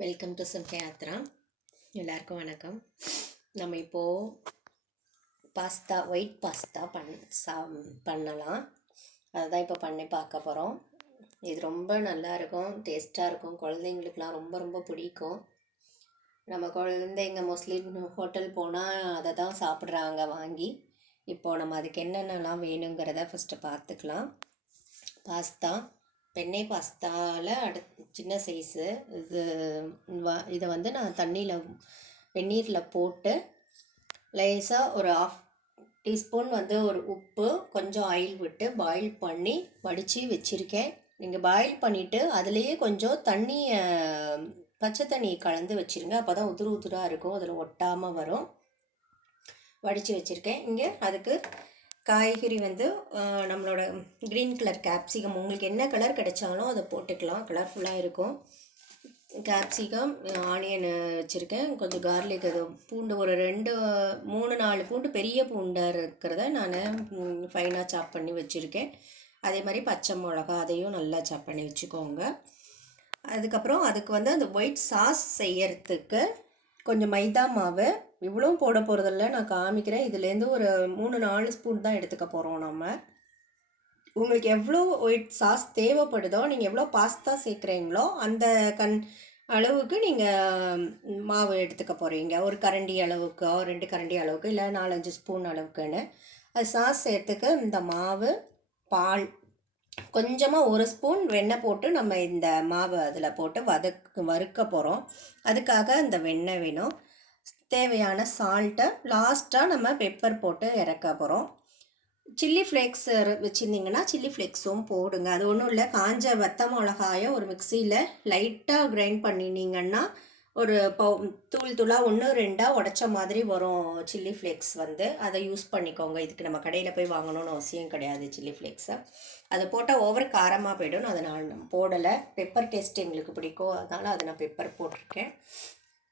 Welcome to சிம்கே Yatra. எல்லாருக்கும் வணக்கம். நம்ம இப்போது பாஸ்தா ஒயிட் பாஸ்தா பண்ணலாம். அதுதான் இப்போ பண்ணி பார்க்க போகிறோம். இது ரொம்ப நல்லா இருக்கும், டேஸ்ட்டாக இருக்கும். குழந்தைங்களுக்குலாம் ரொம்ப ரொம்ப பிடிக்கும். நம்ம குழந்தைங்க மோஸ்ட்லி ஹோட்டல் போனால் அதை தான் சாப்பிட்றாங்க வாங்கி. இப்போது நம்ம அதுக்கு என்னென்னலாம் வேணுங்கிறத ஃபஸ்ட்டு பார்த்துக்கலாம். பாஸ்தா பெண்ணை பாஸ்தாவில் சின்ன சைஸு இதை வந்து நான் வெந்நீரில் போட்டு லேசாக ஒரு 1/2 டீஸ்பூன் வந்து ஒரு உப்பு, கொஞ்சம் ஆயில் விட்டு பாயில் பண்ணி வடித்து வச்சுருக்கேன். நீங்கள் பாயில் பண்ணிவிட்டு அதுலேயே கொஞ்சம் பச்சை தண்ணி கலந்து வச்சுருங்க. அப்போ தான் உதிரு உதிராக இருக்கும், அதில் ஒட்டாமல் வரும். வடித்து வச்சுருக்கேன். இங்கே அதுக்கு காய்கறி வந்து நம்மளோட க்ரீன் கலர் கேப்சிகம், உங்களுக்கு என்ன கலர் கிடைச்சாலும் அதை போட்டுக்கலாம், கலர்ஃபுல்லாக இருக்கும். கேப்சிகம், ஆனியன் வச்சுருக்கேன், கொஞ்சம் கார்லிக், அது பூண்டு ஒரு 3-4 பூண்டு, பெரிய பூண்டாக இருக்கிறத நான் ஃபைனாக சாப் பண்ணி வச்சுருக்கேன். அதே மாதிரி பச்சை மிளகா, அதையும் நல்லா சாப் பண்ணி வச்சுக்கோங்க. அதுக்கப்புறம் அதுக்கு வந்து அந்த ஒயிட் சாஸ் செய்யறதுக்கு கொஞ்சம் மைதா மாவு, இவ்வளவும் போட போகிறதில்ல, நான் காமிக்கிறேன். இதுலேருந்து ஒரு 3-4 ஸ்பூன் தான் எடுத்துக்க போகிறோம் நம்ம. உங்களுக்கு எவ்வளோ ஒயிட் சாஸ் தேவைப்படுதோ, நீங்கள் எவ்வளோ பாஸ்தா சேர்க்குறீங்களோ அந்த அளவுக்கு நீங்கள் மாவு எடுத்துக்க போகிறீங்க. ஒரு கரண்டி அளவுக்கோ 2 கரண்டி அளவுக்கு, இல்லை 4-5 ஸ்பூன் அளவுக்குன்னு. அது சாஸ் சேர்த்துக்க இந்த மாவு, பால், கொஞ்சமாக 1 ஸ்பூன் வெண்ணெய் போட்டு நம்ம இந்த மாவு அதில் போட்டு வறுக்க போகிறோம். அதுக்காக இந்த வெண்ணெய் வேணும். தேவையான சால்ட்டை, லாஸ்ட்டாக நம்ம பெப்பர் போட்டு இறக்க போகிறோம். சில்லி ஃப்ளேக்ஸ் வச்சுருந்தீங்கன்னா சில்லி ஃப்ளேக்ஸும் போடுங்க. அது ஒன்றும் இல்லை, காஞ்ச வத்த மிளகாயை ஒரு மிக்சியில் லைட்டாக கிரைண்ட் பண்ணினீங்கன்னா ஒரு தூளாக 1-2 உடைச்ச மாதிரி வரும் சில்லி ஃப்ளேக்ஸ் வந்து. அதை யூஸ் பண்ணிக்கோங்க. இதுக்கு நம்ம கடையில் போய் வாங்கணும்னு அவசியம் கிடையாது சில்லி ஃப்ளேக்ஸை. அதை போட்டால் ஓவர் காரமாக போய்டும், அதை நான் போடலை. பெப்பர் டேஸ்ட் எங்களுக்கு பிடிக்கும், அதனால் அதை நான் பெப்பர் போட்டிருக்கேன்.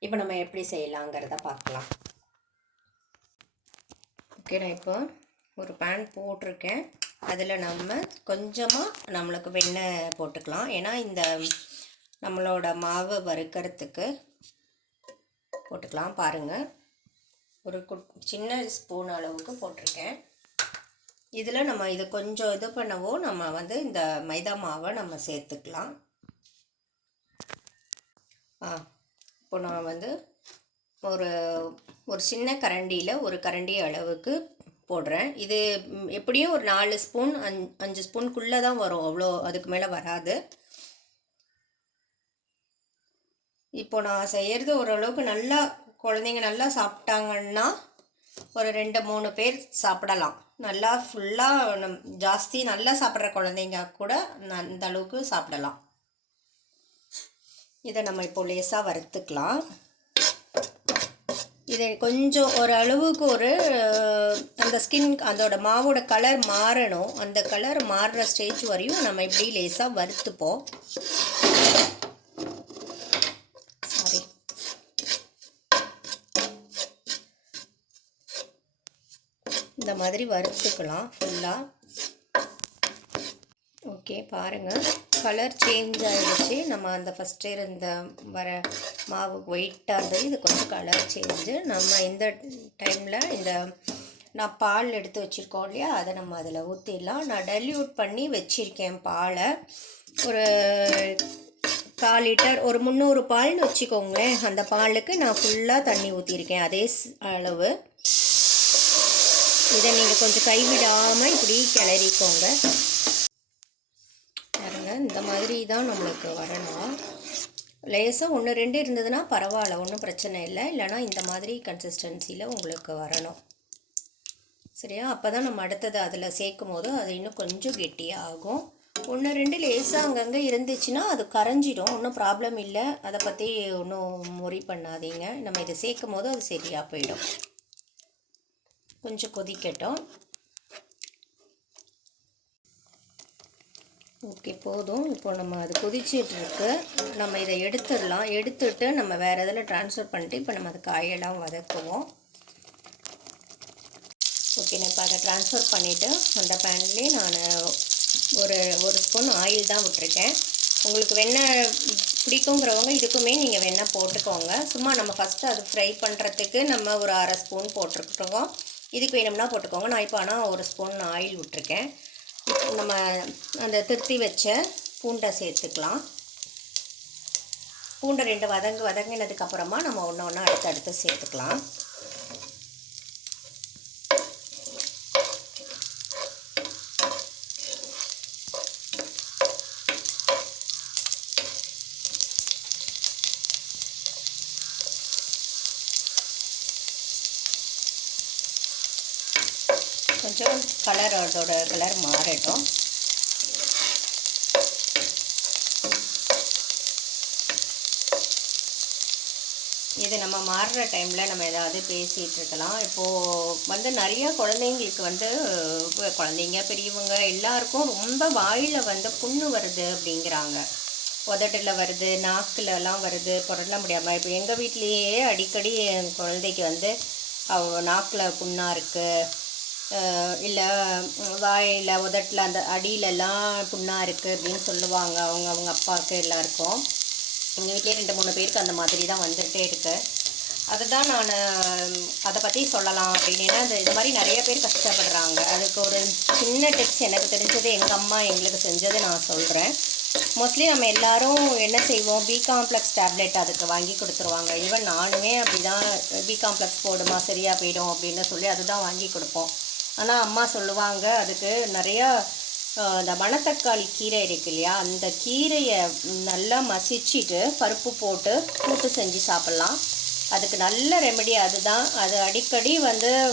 இப்போ நம்ம எப்படி செய்யலாங்கிறத பார்க்கலாம். ஓகே, நான் இப்போ ஒரு பேன் போட்டிருக்கேன். அதில் நம்ம கொஞ்சமாக நம்மளுக்கு வெண்ணெய் போட்டுக்கலாம். ஏன்னா இந்த நம்மளோட மாவு வறுக்கிறதுக்கு போட்டுக்கலாம். பாருங்கள், ஒரு சின்ன ஸ்பூன் அளவுக்கு போட்டிருக்கேன். இதில் நம்ம இதை கொஞ்சம் இது பண்ணவோ நம்ம வந்து இந்த மைதா மாவை நம்ம சேர்த்துக்கலாம். இப்போ நான் வந்து ஒரு சின்ன கரண்டியில் 1 கரண்டி அளவுக்கு போடுறேன். இது எப்படியும் ஒரு 4 ஸ்பூன் 5 ஸ்பூனுக்குள்ளே தான் வரும், அவ்வளோ அதுக்கு மேலே வராது. இப்போ நான் செய்கிறது ஓரளவுக்கு நல்லா குழந்தைங்க நல்லா சாப்பிட்டாங்கன்னா ஒரு 2-3 பேர் சாப்பிடலாம். நல்லா ஃபுல்லாக ஜாஸ்தி நல்லா சாப்பிட்ற குழந்தைங்க கூட அந்த அளவுக்கு சாப்பிடலாம். இதை நம்ம இப்போ லேசாக வறுத்துக்கலாம். இதை கொஞ்சம் ஓரளவுக்கு அந்த ஸ்கின், அதோட மாவோட கலர் மாறணும். அந்த கலர் மாறுற ஸ்டேஜ் வரையும் நம்ம இப்படி லேசாக வறுத்துப்போம். சாரி, இந்த மாதிரி வறுத்துக்கலாம் ஃபுல்லாக. ஓகே, பாருங்கள், கலர் சேஞ்ச் ஆகிடுச்சு. நம்ம அந்த ஃபஸ்ட்டு இருந்த வர மாவு ஒயிட்டாக இருந்தது, இது கொஞ்சம் கலர் சேஞ்சு. நம்ம இந்த டைமில் நான் பால் எடுத்து வச்சுருக்கோம் இல்லையா, அதை நம்ம அதில் ஊற்றிடலாம். நான் டைல்யூட் பண்ணி வச்சுருக்கேன் பாலை. ஒரு 1/4 லிட்டர், ஒரு 300 பால்னு வச்சுக்கோங்களேன். அந்த பாலுக்கு நான் ஃபுல்லாக தண்ணி ஊற்றிருக்கேன், அதே அளவு. இதை நீங்கள் கொஞ்சம் கைவிடாமல் இப்படி கிளறிக்கோங்க. இந்த மாதிரி தான் நம்மளுக்கு வரணும். லேசாக 1-2 இருந்ததுன்னா பரவாயில்ல, ஒன்றும் பிரச்சனை இல்லை. இல்லைனா இந்த மாதிரி கன்சிஸ்டன்சியில் உங்களுக்கு வரணும், சரியா? அப்போ தான் நம்ம அடுத்தது அதில் சேர்க்கும் போது அது இன்னும் கொஞ்சம் கெட்டியாகும். 1-2 லேசாக அங்கங்கே இருந்துச்சுன்னா அது கரைஞ்சிடும், ஒன்றும் ப்ராப்ளம் இல்லை. அதை பற்றி ஒன்றும் முறி பண்ணாதீங்க. நம்ம இதை சேர்க்கும் போது அது சரியாக போயிடும். கொஞ்சம் கொதிக்கட்டும். ஓகே, போதும். இப்போ நம்ம அது கொதிச்சிட்ருக்கு. நம்ம இதை எடுத்துடலாம். எடுத்துட்டு நம்ம வேறு இதில் ட்ரான்ஸ்ஃபர் பண்ணிட்டு இப்போ நம்ம அது காயெல்லாம் வதக்குவோம். ஓகே, நான் இப்போ அதை ட்ரான்ஸ்ஃபர் பண்ணிவிட்டு அந்த பேன்லேயே நான் ஒரு ஸ்பூன் ஆயில் தான் விட்டுருக்கேன். உங்களுக்கு வெண்ணெய் பிடிக்குங்கிறவங்க இதுக்குமே நீங்கள் வேணால் போட்டுக்கோங்க. சும்மா நம்ம ஃபஸ்ட்டு அது ஃப்ரை பண்ணுறதுக்கு நம்ம ஒரு 1/2 ஸ்பூன் போட்டுருக்கோம். இதுக்கு வேணும்னா போட்டுக்கோங்க. நான் இப்போ ஆனால் 1 ஸ்பூன் ஆயில் விட்டுருக்கேன். நம்ம அந்த திருத்தி வச்ச பூண்டை சேர்த்துக்கலாம். பூண்டை 2 வதங்கினதுக்கப்புறமா நம்ம ஒன்று ஒன்றா அடுத்து சேர்த்துக்கலாம். கொஞ்சம் அதோட கலர் மாறட்டும். இது நம்ம மாறுற டைமில் நம்ம ஏதாவது பேசிகிட்டு இருக்கலாம். இப்போது நிறைய குழந்தைங்களுக்கு குழந்தைங்க பெரியவங்க எல்லாருக்கும் ரொம்ப வாயில் புண்ணு வருது அப்படிங்கிறாங்க. உதட்டில் வருது, நாக்கிலலாம் வருது, புரள முடியாமல். இப்போ எங்கள் வீட்லேயே அடிக்கடி என் குழந்தைக்கு அவங்க நாக்கில் புண்ணாக இருக்குது, இல்லை வாயில் உதட்டில் அந்த அடியிலலாம் புண்ணாக இருக்குது அப்படின்னு சொல்லுவாங்க அவங்க அப்பாவுக்கு எல்லாருக்கும். எங்கள் வீட்டிலே 2-3 பேருக்கு அந்த மாதிரி தான் வந்துகிட்டே இருக்குது. அதுதான் நான் அதை பற்றி சொல்லலாம் அப்படின்னு. ஏன்னா இது மாதிரி நிறைய பேர் கஷ்டப்படுறாங்க. அதுக்கு ஒரு சின்ன டிப்ஸ் எனக்கு தெரிஞ்சது எங்கள் அம்மா எங்களுக்கு செஞ்சது நான் சொல்கிறேன். மோஸ்ட்லி நம்ம எல்லோரும் என்ன செய்வோம், பி காம்ப்ளெக்ஸ் டேப்லெட் அதுக்கு வாங்கி கொடுத்துருவாங்க. ஈவன் நானுமே அப்படி தான், பி காம்ப்ளெக்ஸ் போடுமா சரியாக போயிடும் அப்படின்னு சொல்லி அதுதான் வாங்கி கொடுப்போம். ஆனால் அம்மா சொல்லுவாங்க அதுக்கு நிறையா இந்த மணத்தக்காளி கீரை இருக்கு இல்லையா, அந்த கீரையை நல்லா மசிச்சுட்டு பருப்பு போட்டு கூட்டு செஞ்சு சாப்பிட்லாம். அதுக்கு நல்ல ரெமெடி அதுதான். அது அடிக்கடி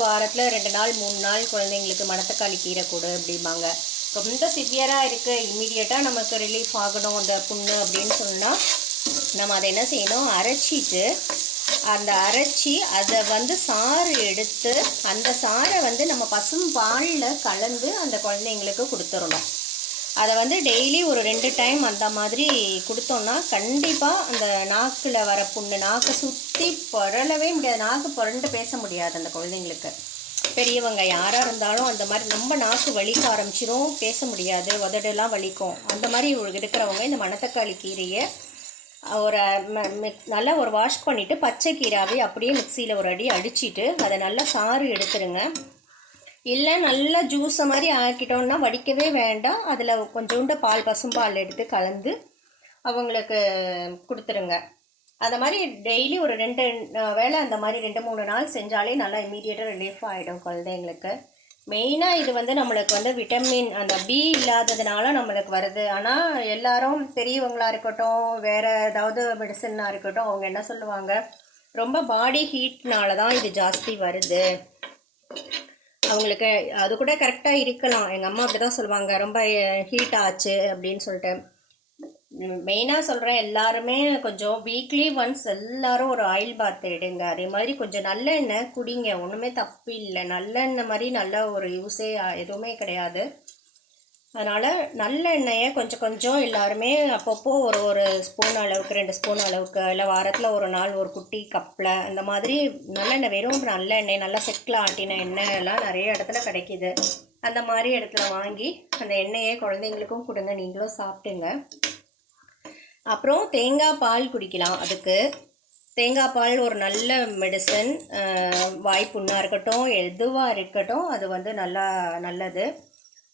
வாரத்தில் 2 நாள் 3 நாள் குழந்தைங்களுக்கு மணத்தக்காளி கீரை கொடு அப்படிம்பாங்க. ரொம்ப சிவியராக இருக்குது, இம்மிடியேட்டாக நமக்கு ரிலீஃப் ஆகணும் அந்த புண்ணு அப்படின்னு சொன்னால் நம்ம அதை என்ன செய்யணும், அரைச்சிட்டு அரைச்சி அதை சாறு எடுத்து அந்த சாறை நம்ம பசும் பாலில் கலந்து அந்த குழந்தைங்களுக்கு கொடுத்துடணும். அதை டெய்லி ஒரு 2 டைம் அந்த மாதிரி கொடுத்தோன்னா கண்டிப்பாக அந்த நாக்கில் வர புண்ணு, நாக்கை சுற்றி புரளவே முடியாது, நாக்கு புரண்டு பேச முடியாது அந்த குழந்தைங்களுக்கு. பெரியவங்க யாராக இருந்தாலும் அந்த மாதிரி ரொம்ப நாக்கு வலிக்க ஆரம்பிச்சிடும், பேச முடியாது, உதடெல்லாம் வலிக்கும். அந்த மாதிரி இருக்கிறவங்க இந்த மணத்தக்காளி கீரையை நல்லா வாஷ் பண்ணிவிட்டு பச்சை கீராவே அப்படியே மிக்சியில் ஒரு அடி அடிச்சுட்டு அதை நல்லா சாறு எடுத்துருங்க. இல்லை நல்லா ஜூஸை மாதிரி ஆக்கிட்டோன்னா வடிக்கவே வேண்டாம், அதில் கொஞ்சோண்டு பசும்பால் எடுத்து கலந்து அவங்களுக்கு கொடுத்துருங்க. அந்த மாதிரி டெய்லி ஒரு 2 வேளை அந்த மாதிரி 2-3 நாள் செஞ்சாலே நல்லா இம்மீடியட்டாக ரிலீஃப் ஆகிடும் குழந்தைங்களுக்கு. மெயினாக இது நம்மளுக்கு விட்டமின் அந்த பி இல்லாததுனால நம்மளுக்கு வருது. ஆனால் எல்லாரும் பெரியவங்களாக இருக்கட்டும், வேறு ஏதாவது மெடிசனாக இருக்கட்டும், அவங்க என்ன சொல்லுவாங்க, ரொம்ப பாடி ஹீட்னால தான் இது ஜாஸ்தி வருது. அவங்களுக்கு அது கூட கரெக்டாக இருக்கலாம். எங்கள் அம்மா அப்படி தான் சொல்லுவாங்க, ரொம்ப ஹீட் ஆச்சு அப்படின்னு சொல்லிட்டு. மெயினாக சொல்கிறேன், எல்லாருமே கொஞ்சம் வீக்லி ஒன்ஸ் எல்லோரும் ஒரு ஆயில் பாத் எடுங்க. அதே மாதிரி கொஞ்சம் நல்லெண்ணெய் குடிங்க, ஒன்றுமே தப்பு இல்லை. நல்லெண்ணெய் மாதிரி நல்ல ஒரு யூஸே எதுவுமே கிடையாது. அதனால் நல்லெண்ணெயை கொஞ்சம் கொஞ்சம் எல்லாருமே அப்பப்போ ஒரு ஸ்பூன் அளவுக்கு, 2 ஸ்பூன் அளவுக்கு, இல்லை வாரத்தில் ஒரு நாள் ஒரு குட்டி கப்பில் அந்த மாதிரி நல்லெண்ணெய், வெறும் நல்லெண்ணெய், நல்லா செக்கில் ஆட்டின எண்ணெய் எல்லாம் நிறைய இடத்துல கிடைக்கிது. அந்த மாதிரி இடத்துல வாங்கி அந்த எண்ணெயை குழந்தைங்களுக்கும் கொடுங்க, நீங்களும் சாப்பிட்டுங்க. அப்புறம் தேங்காய் பால் குடிக்கலாம். அதுக்கு தேங்காய் பால் ஒரு நல்ல மெடிசன். வாய்ப்புண்ணாக இருக்கட்டும், எதுவாக இருக்கட்டும், அது நல்லா நல்லது.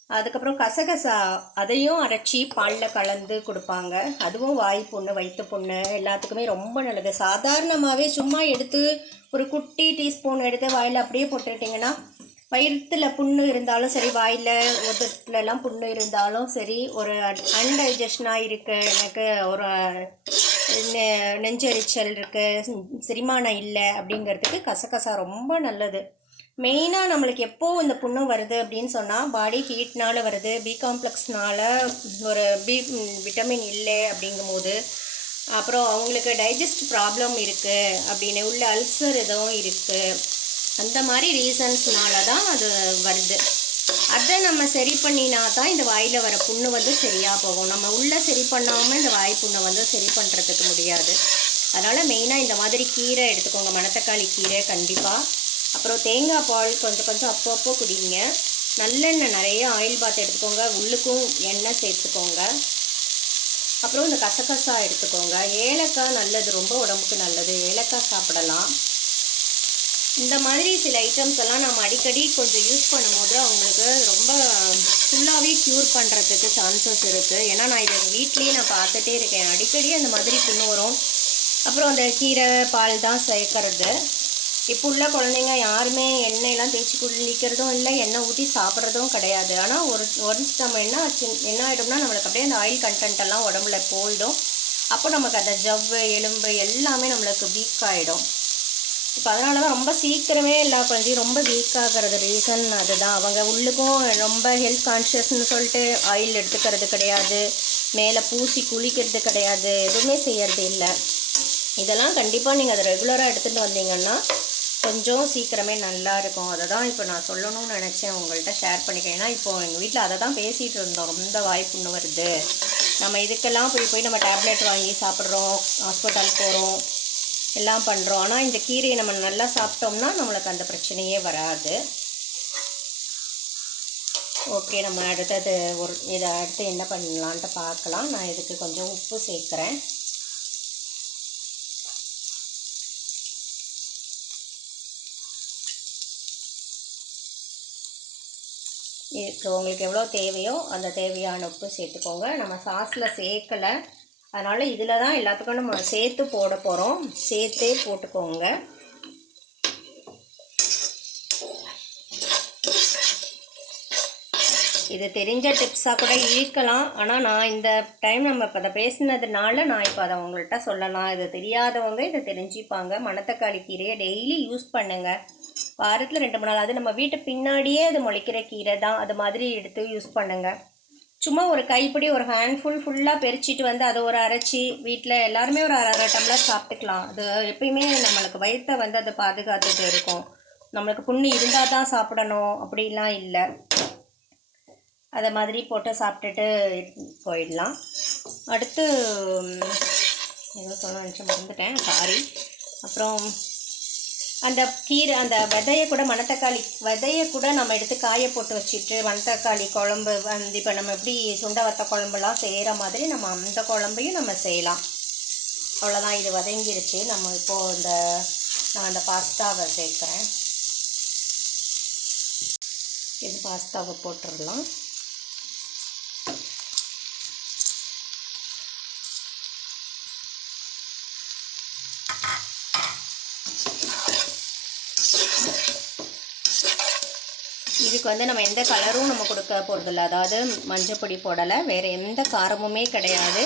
அதுக்கப்புறம் கசகசா அதையும் அரைச்சி பாலில் கலந்து கொடுப்பாங்க. அதுவும் வாய்ப்புண்ணு, வயிற்று புண்ணு எல்லாத்துக்குமே ரொம்ப நல்லது. சாதாரணமாகவே சும்மா எடுத்து ஒரு குட்டி டீஸ்பூன் எடுத்து வாயில் அப்படியே போட்டுக்கிட்டிங்கன்னா, வயிற்றில் புண்ணு இருந்தாலும் சரி, வாயில் உதட்டுலலாம் புண்ணு இருந்தாலும் சரி, ஒரு அன்டைஜஷனாக இருக்குது, எனக்கு ஒரு நெஞ்செரிச்சல் இருக்குது, செரிமானம் இல்லை அப்படிங்கிறதுக்கு கசகசா ரொம்ப நல்லது. மெயினாக நம்மளுக்கு எப்போது இந்த புண்ணு வருது அப்படின்னு சொன்னால், பாடி ஹீட்னால் வருது, பி காம்ப்ளெக்ஸ்னால், ஒரு விட்டமின் இல்லை அப்படிங்கும்போது, அப்புறம் அவங்களுக்கு டைஜஸ்ட் ப்ராப்ளம் இருக்குது அப்படின்னு, உள்ள அல்சர் எதுவும் இருக்குது, அந்த மாதிரி ரீசன்ஸ்னால தான் அது வருது. அதை நம்ம சரி பண்ணினா தான் இந்த வாயில் வர புண்ணு சரியாக போகும். நம்ம உள்ளே சரி பண்ணாமல் இந்த வாய் புண்ணை சரி பண்ணுறதுக்கு முடியாது. அதனால் மெயினாக இந்த மாதிரி கீரை எடுத்துக்கோங்க, மணத்தக்காளி கீரை கண்டிப்பாக. அப்புறம் தேங்காய் பால் கொஞ்சம் கொஞ்சம் அப்பப்போ குடிங்க. நல்லெண்ணெய் நிறைய ஆயில் பாத் எடுத்துக்கோங்க, உள்ளுக்கும் எண்ணெய் சேர்த்துக்கோங்க. அப்புறம் இந்த கசகசா எடுத்துக்கோங்க. ஏலக்காய் நல்லது, ரொம்ப உடம்புக்கு நல்லது, ஏலக்காய் சாப்பிடலாம். இந்த மாதிரி சில ஐட்டம்ஸ் எல்லாம் நம்ம அடிக்கடி கொஞ்சம் யூஸ் பண்ணும்போது அவங்களுக்கு ரொம்ப ஃபுல்லாகவே க்யூர் பண்ணுறதுக்கு சான்சஸ் இருக்குது. ஏன்னா நான் இதை வீட்லேயே நான் பார்த்துட்டே இருக்கேன், அடிக்கடி அந்த மாதிரி புண்ணு வரும். அப்புறம் அந்த கீரை பால் தான் சேர்க்கறது. இப்போ உள்ள குழந்தைங்க யாருமே எண்ணெயெல்லாம் தேய்ச்சி குளிக்கிறதும் இல்லை, எண்ணெய் ஊற்றி சாப்பிட்றதும் கிடையாது. ஆனால் ஒன்ஸ் நம்ம என்ன ஆகிடும்னா நம்மளுக்கு அப்படியே அந்த ஆயில் கண்டென்ட் எல்லாம் உடம்புல போயிடும். அப்போ நமக்கு அந்த ஜவ்வு எலும்பு எல்லாமே நம்மளுக்கு வீக் ஆகிடும். இப்போ அதனால தான் ரொம்ப சீக்கிரமே எல்லா குழந்தையும் ரொம்ப வீக் ஆகிறது ரீசன் அதுதான். அவங்க உள்ளுக்கும் ரொம்ப ஹெல்த் கான்ஷியஸ்ன்னு சொல்லிட்டு ஆயில் எடுத்துக்கிறது கிடையாது, மேலே பூசி குளிக்கிறது கிடையாது, எதுவுமே செய்யறது இல்லை. இதெல்லாம் கண்டிப்பாக நீங்கள் அதை ரெகுலராக எடுத்துகிட்டு வந்தீங்கன்னா கொஞ்சம் சீக்கிரமே நல்லா இருக்கும். அதை தான் இப்போ நான் சொல்லணும்னு நினச்சேன், உங்கள்கிட்ட ஷேர் பண்ணிக்கிறேன். ஏன்னா இப்போது எங்கள் வீட்டில் அதை தான் பேசிகிட்டு இருந்தோம், ரொம்ப வாய்ப்புன்னு வருது, நம்ம இதுக்கெல்லாம் போய் நம்ம டேப்லெட் வாங்கி சாப்பிட்றோம், ஹாஸ்பிட்டல் போகிறோம், எல்லாம் பண்ணுறோம். ஆனால் இந்த கீரையை நம்ம நல்லா சாப்பிட்டோம்னா நம்மளுக்கு அந்த பிரச்சனையே வராது. ஓகே, நம்ம அடுத்தது இதை அடுத்து என்ன பண்ணலான்ட்டு பார்க்கலாம். நான் இதுக்கு கொஞ்சம் உப்பு சேர்க்குறேன். இதுக்கு உங்களுக்கு எவ்வளோ தேவையோ அந்த தேவையான உப்பு சேர்த்துக்கோங்க. நம்ம சாஸில் சேர்க்கலை, அதனால் இதில் தான் எல்லாத்துக்கும் நம்ம சேர்த்து போட போகிறோம். சேர்த்தே போட்டுக்கோங்க. இது தெரிஞ்ச டிப்ஸாக கூட இருக்கலாம், ஆனால் நான் இந்த டைம் நம்ம இப்போ அதை பேசினதுனால நான் இப்போ அதை உங்கள்கிட்ட சொல்லலாம். இது தெரியாதவங்க இதை தெரிஞ்சுப்பாங்க. மணத்தக்காளி கீரையை டெய்லி யூஸ் பண்ணுங்கள். வாரத்தில் 2-3 நாள், அது நம்ம வீட்டு பின்னாடியே அது முளைக்கிற கீரை தான், அது மாதிரி எடுத்து யூஸ் பண்ணுங்கள். சும்மா ஒரு கைப்பிடி, ஒரு ஹேண்ட்ஃபுல் ஃபுல்லாக பறிச்சிட்டு வந்து அதை ஒரு அரைச்சி வீட்டில் எல்லாருமே ஒரு அரை டம்ளர் சாப்பிட்டுக்கலாம். அது எப்பயுமே நம்மளுக்கு வயிற்றை வந்து அதை பாதுகாத்துட்டு இருக்கும். நம்மளுக்கு புண்ணு இருந்தால் தான் சாப்பிடணும் அப்படிலாம் இல்லை, அதை மாதிரி போட்டு சாப்பிட்டுட்டு போயிடலாம். அடுத்து ஏதோ சொல்ல நினச்சி மறந்துட்டேன், சாரி. அப்புறம் அந்த கீரை, அந்த விதையை கூட, மணத்தக்காளி விதையை கூட நம்ம எடுத்து காய போட்டு வச்சுட்டு மணத்தக்காளி குழம்பு வந்து இப்போ நம்ம எப்படி சுண்டை வத்த குழம்புலாம் செய்கிற மாதிரி நம்ம அந்த குழம்பையும் நம்ம செய்யலாம். அவ்வளோதான், இது வதங்கிருச்சு. நம்ம இப்போது நான் அந்த பாஸ்தாவை சேர்க்குறேன். இது பாஸ்தாவை போட்டுடலாம். இதுக்கு வந்து நம்ம எந்த கலரும் நம்ம கொடுக்க போகிறதில்ல, அதாவது மஞ்சப்பொடி போடலை, வேறு எந்த காரமுமே கிடையாது.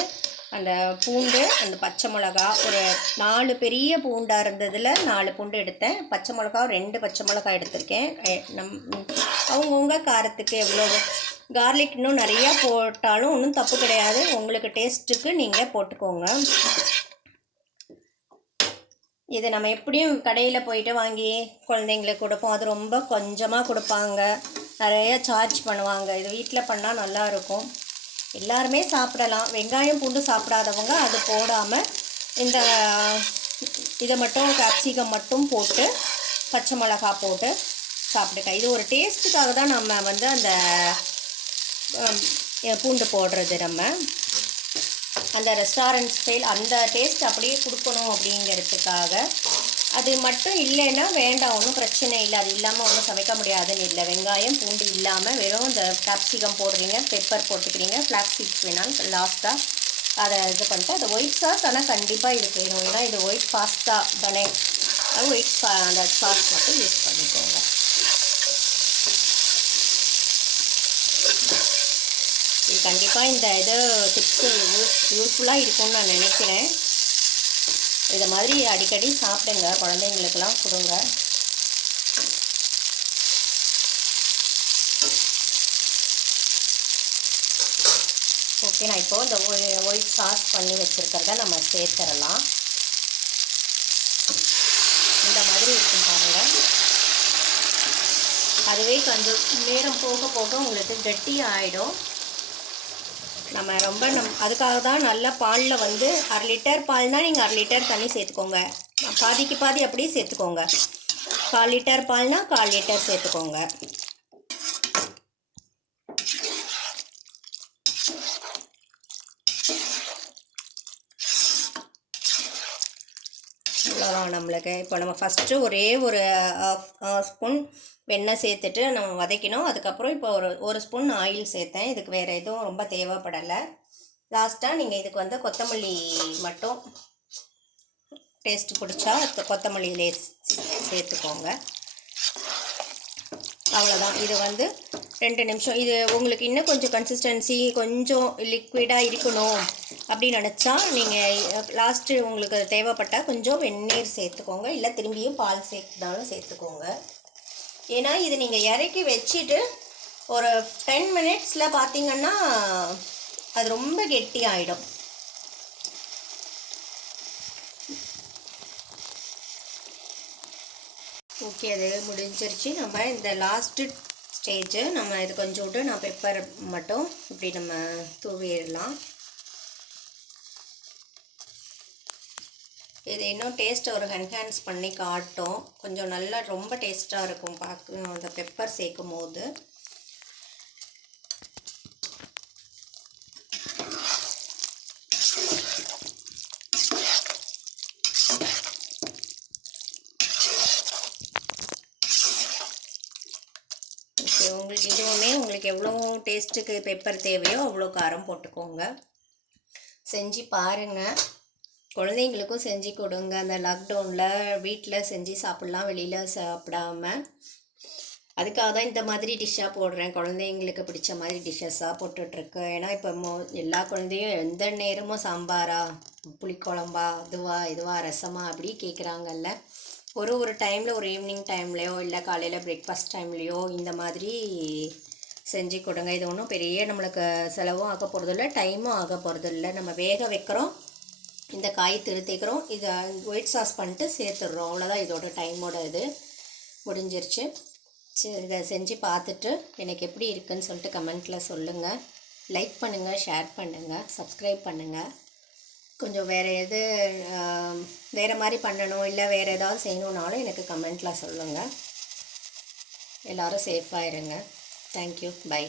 அந்த பூண்டு, அந்த பச்சை மிளகா, ஒரு 4 பெரிய பூண்டாக இருந்ததில் 4 பூண்டு எடுத்தேன். பச்சை மிளகா 2 பச்சை மிளகா எடுத்திருக்கேன். அவங்கவுங்க காரத்துக்கு எவ்வளோ. கார்லிக் இன்னும் நிறையா போட்டாலும் ஒன்றும் தப்பு கிடையாது, உங்களுக்கு டேஸ்ட்டுக்கு நீங்கள் போட்டுக்கோங்க. இது நம்ம எப்படியும் கடையில் போயிட்டு வாங்கி குழந்தைங்களுக்கு கொடுப்போம், அது ரொம்ப கொஞ்சமாக கொடுப்பாங்க, நிறைய சார்ஜ் பண்ணுவாங்க. இது வீட்டில் பண்ணால் நல்லாயிருக்கும், எல்லாருமே சாப்பிடலாம். வெங்காயம் பூண்டு சாப்பிடாதவங்க அது போடாமல் இதை மட்டும் கேப்சிகம் மட்டும் போட்டு பச்சை மிளகா போட்டு சாப்பிடுங்க. இது ஒரு டேஸ்ட்டுக்காக தான் நம்ம வந்து அந்த பூண்டு போடுறது. நம்ம அந்த ரெஸ்டாரண்ட் ஸ்டைல் அந்த டேஸ்ட் அப்படியே கொடுக்கணும் அப்படிங்கிறதுக்காக. அது மட்டும் இல்லைன்னா வேண்டாம், ஒன்றும் பிரச்சனை இல்லை, அது இல்லாமல் ஒன்றும் சமைக்க முடியாதுன்னு இல்லை. வெங்காயம் பூண்டு இல்லாமல் வெறும் இந்த கேப்சிகம் போடுறீங்க, பெப்பர் போட்டுக்கிறீங்க, ஃப்ளாக்ஸ் சீட்ஸ் வேணாலும் லாஸ்ட்டாக அதை இது பண்ணிட்டு அது ஒயிட் சாஸ். ஆனால் கண்டிப்பாக இதுக்கு வேணும், ஏன்னா இது ஒயிட் பாஸ்தா தானே, அது ஒயிட் அந்த சாஸ் மட்டும் யூஸ் பண்ணிக்கோங்க. இது கண்டிப்பாக இந்த இது டிப்ஸு யூஸ்ஃபுல்லாக இருக்கும்னு நான் நினைக்கிறேன். இதை மாதிரி அடிக்கடி சாப்பிடுங்க, குழந்தைங்களுக்கெல்லாம் கொடுங்க. ஓகே, நான் இப்போது இந்த ஒயிட் சாஸ் பண்ணி வச்சுருக்கிறத நம்ம சேர்த்துடலாம். இந்த மாதிரி இருக்கும் பாருங்கள். அதுவே கொஞ்சம் நேரம் போக போக உங்களுக்கு கெட்டி ஆகிடும். நம்ம ரொம்ப அதுக்காக தான் நல்ல பாலில் வந்து 1/2 லிட்டர் பால்னால் நீங்கள் 1/2 லிட்டர் தண்ணி சேர்த்துக்கோங்க, பாதிக்கு பாதி அப்படியே சேர்த்துக்கோங்க. 1/4 லிட்டர் பால்னால் 1/4 லிட்டர் சேர்த்துக்கோங்க. அவ்வளோதான் நம்மளுக்கு. இப்போ நம்ம ஃபஸ்ட்டு ஒரே ஒரு ஸ்பூன் வெண்ணெய் சேர்த்துட்டு நம்ம வதக்கினோம். அதுக்கப்புறம் இப்போ ஒரு ஸ்பூன் ஆயில் சேர்த்தேன். இதுக்கு வேறு எதுவும் ரொம்ப தேவைப்படலை. லாஸ்ட்டாக நீங்கள் இதுக்கு வந்து கொத்தமல்லி மட்டும் டேஸ்ட்டு பிடிச்சா கொத்தமல்லியிலே சேர்த்துக்கோங்க. அவ்வளோதான். இது வந்து 2 நிமிஷம். இது உங்களுக்கு இன்னும் கொஞ்சம் கன்சிஸ்டன்சி கொஞ்சம் லிக்விடாக இருக்கணும் அப்படின்னு நினச்சா நீங்கள் லாஸ்ட்டு உங்களுக்கு தேவைப்பட்டால் கொஞ்சம் வெந்நீர் சேர்த்துக்கோங்க, இல்லை திரும்பியும் பால் சேர்த்துனாலும் சேர்த்துக்கோங்க. ஏன்னா இது நீங்கள் இறக்கி வச்சுட்டு ஒரு 10 மினிட்ஸில் பார்த்தீங்கன்னா அது ரொம்ப கெட்டி ஆகிடும். ஓகே, அது முடிஞ்சிருச்சு. நம்ம இந்த லாஸ்ட்டு ஸ்டேஜு நம்ம இது கொஞ்சம் விட்டு நான் பெப்பர் மட்டும் இப்படி நம்ம தூவிடலாம். இது இன்னும் டேஸ்ட்டை ஒரு என்ஹான்ஸ் பண்ணி காட்டும். கொஞ்சம் நல்லா ரொம்ப டேஸ்ட்டாக இருக்கும் பார்க்க அந்த பெப்பர் சேர்க்கும் போது. உங்களுக்கு எவ்வளோ டேஸ்ட்டுக்கு பெப்பர் தேவையோ அவ்வளோ காரம் போட்டுக்கோங்க. செஞ்சு பாருங்கள், குழந்தைங்களுக்கும் செஞ்சு கொடுங்க. அந்த லாக்டவுனில் வீட்டில் செஞ்சு சாப்பிட்லாம், வெளியில் சாப்பிடாம. அதுக்காக தான் இந்த மாதிரி டிஷ்ஷாக போடுறேன், குழந்தைங்களுக்கு பிடிச்ச மாதிரி டிஷ்ஷஸாக போட்டுட்ருக்கேன். ஏன்னா இப்போ எல்லா குழந்தையும் எந்த நேரமும் சாம்பாரா, புளிக்குழம்பா, இதுவா ரசமா அப்படி கேட்குறாங்கல்ல. ஒரு டைமில் ஒரு ஈவினிங் டைம்லையோ இல்லை காலையில் பிரேக்ஃபாஸ்ட் டைம்லேயோ இந்த மாதிரி செஞ்சு கொடுங்க. இது ஒன்றும் பெரிய நம்மளுக்கு செலவும் ஆக போகிறதில்ல, டைமும் ஆக போகிறதில்ல. நம்ம வேக வைக்கிறோம், இந்த காய் திருத்திக்கிறோம், இதை ஒயிட் சாஸ் பண்ணிட்டு சேர்த்துடுறோம், அவ்வளோதான். இதோட டைமோட இது முடிஞ்சிருச்சு. சரி, இதை செஞ்சு பார்த்துட்டு எனக்கு எப்படி இருக்குதுன்னு சொல்லிட்டு கமெண்ட்டில் சொல்லுங்கள். லைக் பண்ணுங்கள், ஷேர் பண்ணுங்கள், சப்ஸ்கிரைப் பண்ணுங்கள். கொஞ்சம் வேறு மாதிரி பண்ணணும் இல்லை வேறு ஏதாவது செய்யணுன்னாலும் எனக்கு கமெண்ட்டில் சொல்லுங்கள். எல்லோரும் சேஃபாக இருங்க. Thank you, by.